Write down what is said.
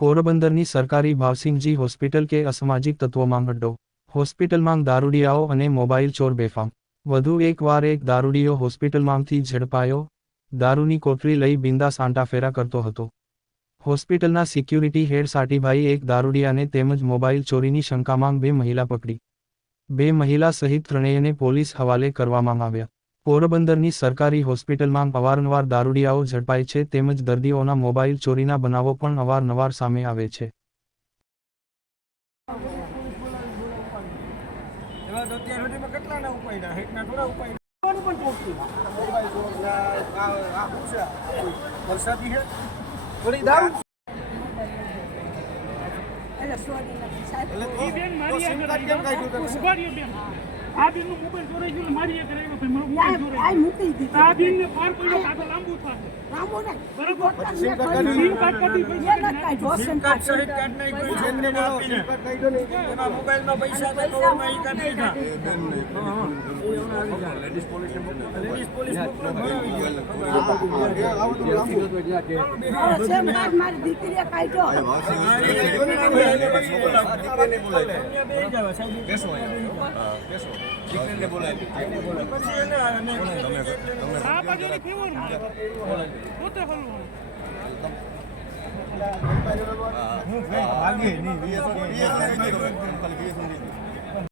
પોરબંદરની સરકારી ભાવસિંહજી હોસ્પિટલ કે અસામાજિક તત્વોમાં અડ્ડો હોસ્પિટલમાં દારૂડિયાઓ અને મોબાઈલ ચોર બેફામ. વધુ એકવાર એક દારૂડિયો હોસ્પિટલમાંથી ઝડપાયો. દારૂની કોટરી લઈ બિંદા સાંટાફેરા કરતો હતો. હોસ્પિટલના સિક્યુરિટી હેડ સાટીભાઈ એક દારૂડિયાને તેમજ મોબાઈલ ચોરીની શંકામાં બે મહિલા પકડી. બે મહિલા સહિત ત્રણેયને પોલીસ હવાલે કરવામાં આવ્યા. પોરબંદરની સરકારી હોસ્પિટલમાં અવારનવાર દારૂડિયાઓ ઝડપાય છે તેમજ દર્દીઓના મોબાઈલ ચોરીના બનાવો પણ અવારનવાર સામે આવે છે. એટલે બેન મારી આગળ ઊભા રહ્યો બેન. આ બેનનો મોબાઈલ ચોરાઈ ગયો મારી આગળ આવ્યો ભાઈ મારો મોબાઈલ ચોરાઈ મૂકી દીધી. ગયો. આ બેનને પાર પડ્યો કાં તો લાંબુ થશે. લાંબો નહીં. બરોબર? સિમ કાર્ડ સિમ કાર્ડ કાઢી પૈસા એ નથી કાઢ્યો. સિમ સિમ કાર્ડ કાર્ડ સહિત કાર્ડ નહીં કોઈ જેમને બોલાવો સિમ કાર્ડ કાઢ્યો નહીં એમાં મોબાઈલમાં પૈસા હતા તો એમાં ઈ કાર્ડ લીધા લેડીઝ પોલીસ મોકલો, ભરાવી ગયો. હવે સિમ કાર્ડ મારી દીકરીએ કાઢ્યો. દીકરીને બોલાવો. અહીંયા બેસી જાઓ, સાહેબ. પછી એને